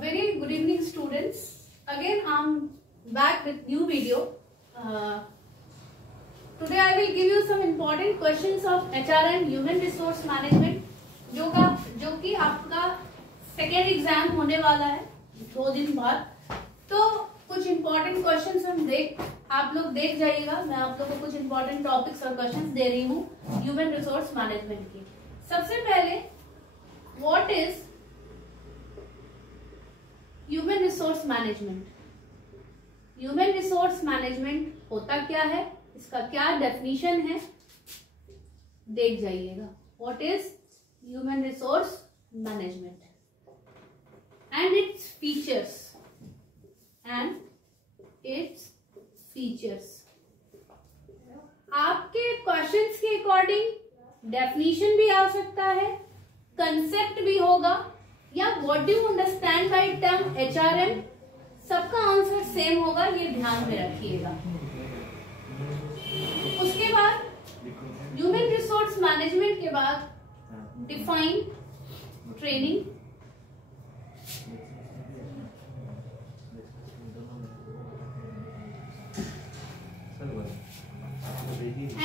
very good evening, students. Again, I'm back with new video. Today I will give you some important questions of HRM Human Resource Management, जो कि आपका second exam होने वाला है 2 दिन बाद. तो कुछ important questions आप लोग देख जाइएगा. मैं आप लोगों को कुछ important टॉपिक्स और क्वेश्चंस दे रही हूँ ह्यूमन रिसोर्स मैनेजमेंट की. सबसे पहले, what is human resource management? Human resource management होता क्या है, इसका क्या डेफिनेशन है, देख जाइएगा. What is human resource management and its features आपके क्वेश्चंस के अकॉर्डिंग डेफिनेशन भी आ सकता है, कंसेप्ट भी होगा, या what do you understand by term HRM, सबका आंसर सेम होगा, ये ध्यान में रखिएगा. उसके बाद ह्यूमन रिसोर्स मैनेजमेंट के बाद define training,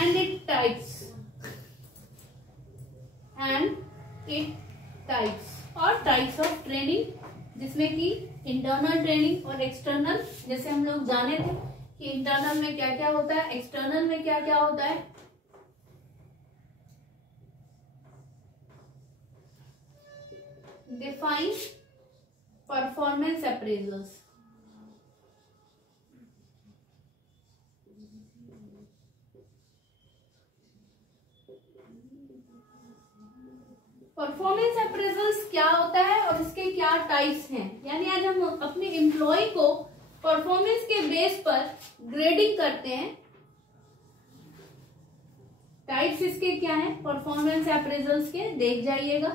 and its types और टाइप्स ऑफ ट्रेनिंग, जिसमें कि इंटरनल ट्रेनिंग और एक्सटर्नल. जैसे हम लोग जाने थे कि इंटरनल में क्या क्या होता है, एक्सटर्नल में क्या क्या होता है. Define performance appraisals. Performance appraisals क्या होता है और इसके क्या टाइप्स हैं. यानी आज हम अपने एम्प्लॉय को परफॉर्मेंस के बेस पर ग्रेडिंग करते हैं. टाइप्स इसके क्या हैं परफॉर्मेंस अप्रेजल्स के, देख जाइएगा.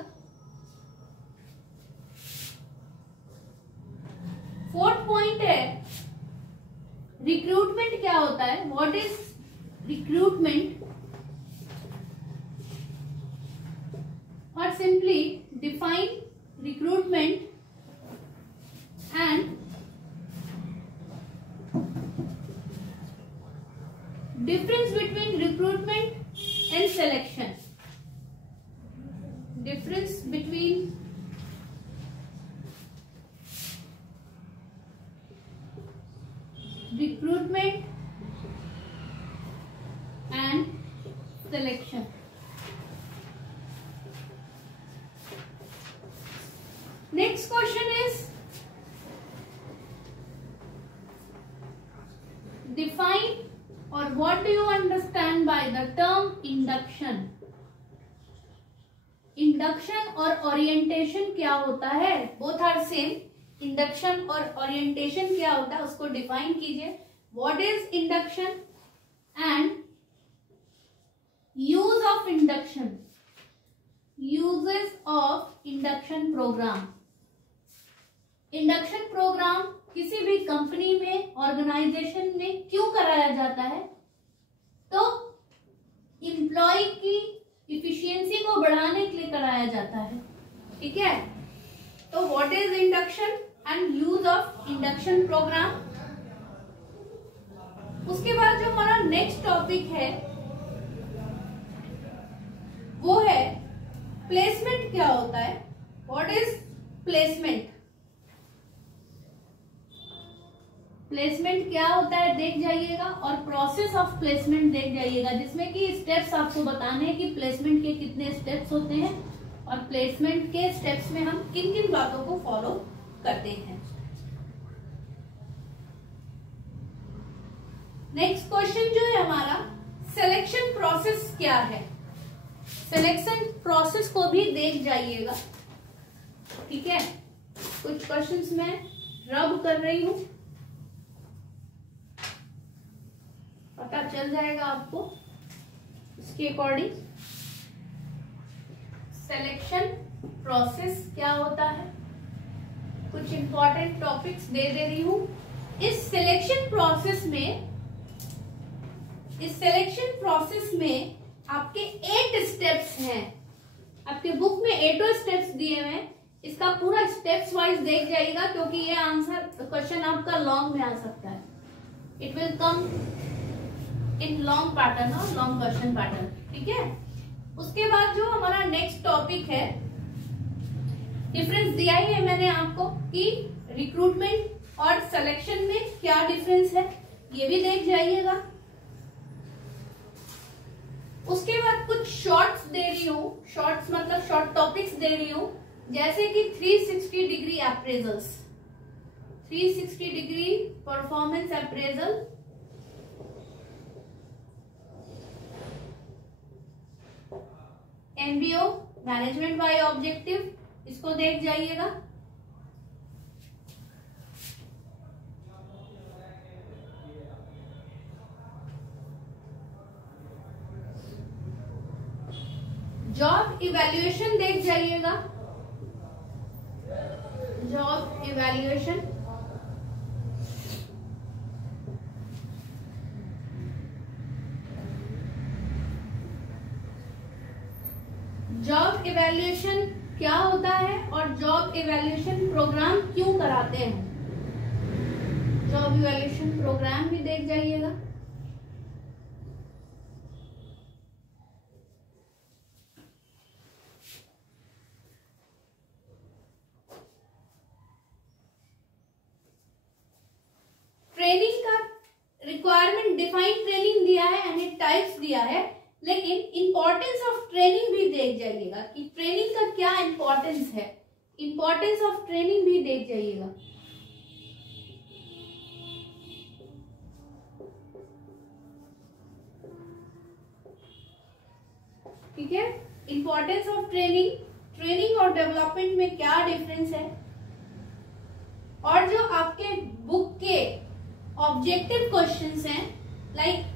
4th पॉइंट है रिक्रूटमेंट क्या होता है. What is recruitment, or simply define recruitment and difference between recruitment and selection. Difference between recruitment and selection. Next question is define or what do you understand by the term induction. Induction और orientation क्या होता है, both are same. Induction और orientation क्या होता है उसको define कीजिए. What is induction and use of induction, uses of induction program. Induction programme किसी भी कंपनी में, ऑर्गेनाइजेशन में क्यों कराया जाता है, तो एम्प्लॉय की इफिशियंसी को बढ़ाने के लिए कराया जाता है. ठीक है, तो what is induction and use of induction programme. उसके बाद जो हमारा नेक्स्ट टॉपिक है वो है प्लेसमेंट क्या होता है. व्हाट इज प्लेसमेंट, प्लेसमेंट क्या होता है देख जाइएगा, और प्रोसेस ऑफ प्लेसमेंट देख जाइएगा, जिसमें कि स्टेप्स आपको बताने हैं कि प्लेसमेंट के कितने स्टेप्स होते हैं और प्लेसमेंट के स्टेप्स में हम किन किन बातों को फॉलो करते हैं. नेक्स्ट क्वेश्चन जो है हमारा, सिलेक्शन प्रोसेस क्या है. सिलेक्शन प्रोसेस को भी देख जाइएगा. ठीक है, कुछ क्वेश्चंस मैं रब कर रही हूं, पता चल जाएगा आपको इसके अकॉर्डिंग. सिलेक्शन प्रोसेस क्या होता है, कुछ इंपॉर्टेंट टॉपिक्स दे रही हूं. इस सिलेक्शन प्रोसेस में आपके 8 स्टेप्स हैं. आपके बुक में 8 स्टेप्स दिए हुए हैं इसका पूरा स्टेप्स वाइज देख जाइएगा, क्योंकि ये आंसर क्वेश्चन आपका लॉन्ग में आ सकता है। It will come in long pattern और लॉन्ग क्वेश्चन पैटर्न, ठीक है। उसके बाद जो हमारा नेक्स्ट टॉपिक है, डिफरेंस दिया ही है मैंने आपको कि रिक्रूटमेंट और सिलेक्शन में क्या डिफरेंस है, ये भी देख जाइएगा। उसके बाद कुछ शॉर्ट्स दे रही हूँ, शॉर्ट्स मतलब शॉर्ट टॉपिक्स दे रही हूँ, जैसे कि 360 degree appraisals, 360 degree performance appraisal, MBO management by objective, इसको देख जाइएगा। जॉब इवैल्यूएशन देख जाइएगा, जॉब इवैल्यूएशन, जॉब इवैल्यूएशन क्या होता है और जॉब इवैल्यूएशन प्रोग्राम क्यों कराते हैं, जॉब इवैल्यूएशन प्रोग्राम भी देख जाइएगा। ट्रेनिंग का रिक्वायरमेंट डिफाइंड ट्रेनिंग दिया है यानी टाइप्स दिया है, लेकिन इंपॉर्टेंस ऑफ ट्रेनिंग भी देख जाइएगा कि ट्रेनिंग का क्या इंपॉर्टेंस है, इंपॉर्टेंस ऑफ ट्रेनिंग भी देख जाइएगा। ठीक है, इंपॉर्टेंस ऑफ ट्रेनिंग, ट्रेनिंग और डेवलपमेंट में क्या डिफरेंस है, और जो आपके बुक के ऑब्जेक्टिव क्वेश्चंस हैं लाइक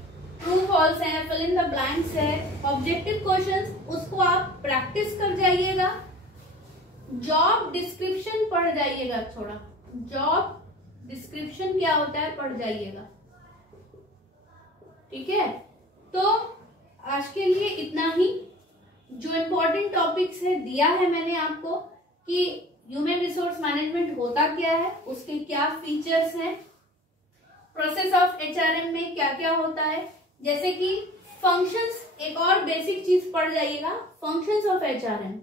ट्रू फॉल्स है, फिल इन द ब्लैंक्स है, ऑब्जेक्टिव क्वेश्चंस, उसको आप प्रैक्टिस कर जाइएगा। जॉब डिस्क्रिप्शन पढ़ जाइएगा, थोड़ा जॉब डिस्क्रिप्शन क्या होता है पढ़ जाइएगा। ठीक है, तो आज के लिए इतना ही। जो इम्पोर्टेंट टॉपिक्स है दिया है मैंने आपको कि ह्यूमन रिसोर्स मैनेजमेंट होता क्या है, उसके क्या फीचर्स हैं, प्रोसेस ऑफ एचआरएम में क्या क्या होता है, जैसे कि फंक्शंस, एक और बेसिक चीज पढ़ जाइएगा, फंक्शंस ऑफ एचआरएम,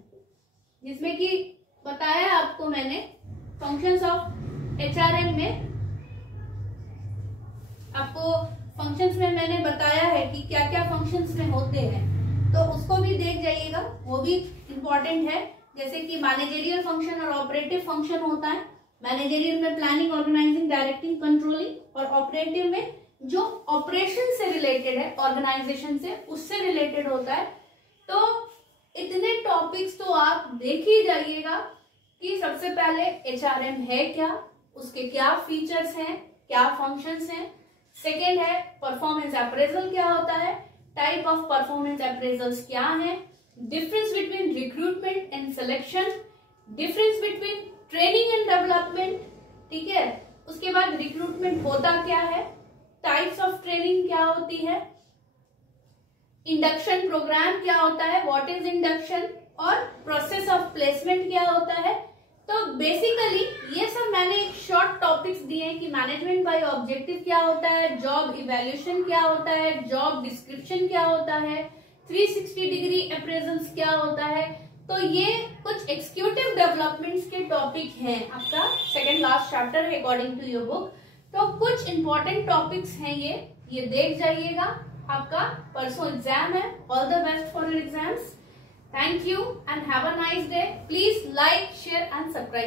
जिसमें कि बताया आपको मैंने फंक्शंस ऑफ एचआरएम में, आपको फंक्शंस में मैंने बताया है कि क्या क्या फंक्शंस में होते हैं, तो उसको भी देख जाइएगा, वो भी इम्पोर्टेंट है। जैसे कि मैनेजरियल फंक्शन और ऑपरेटिव फंक्शन होता है। मैनेजरियल में प्लानिंग, ऑर्गेनाइजिंग, डायरेक्टिंग, कंट्रोलिंग, और ऑपरेटिव में जो ऑपरेशन से रिलेटेड है, ऑर्गेनाइजेशन से, उससे रिलेटेड होता है। तो इतने टॉपिक्स तो आप देख ही जाइएगा कि सबसे पहले एचआरएम है क्या, उसके क्या फीचर्स हैं, क्या फंक्शंस हैं। सेकेंड है परफॉर्मेंस अप्रेजल क्या होता है, टाइप ऑफ परफॉर्मेंस अप्रेजल्स क्या है, difference between recruitment and selection, difference between training and development. ठीक है, उसके बाद रिक्रूटमेंट होता क्या है, टाइप्स ऑफ ट्रेनिंग क्या होती है, इंडक्शन प्रोग्राम क्या होता है, व्हाट इज इंडक्शन, और प्रोसेस ऑफ प्लेसमेंट क्या होता है। तो बेसिकली ये सब मैंने एक शॉर्ट टॉपिक्स दिए हैं कि मैनेजमेंट बाय ऑब्जेक्टिव क्या होता है, जॉब इवैल्यूएशन क्या होता है, जॉब डिस्क्रिप्शन क्या होता है, 360 डिग्री अप्रेजल्स क्या होता है। तो ये कुछ एग्जीक्यूटिव डेवलपमेंट्स के टॉपिक हैं, आपका सेकंड लास्ट चैप्टर है अकॉर्डिंग टू योर बुक। तो कुछ इंपॉर्टेंट टॉपिक्स हैं ये देख जाइएगा। आपका परसों एग्जाम है, all the best for your exams. Thank you and have a nice day. Please like, share and subscribe.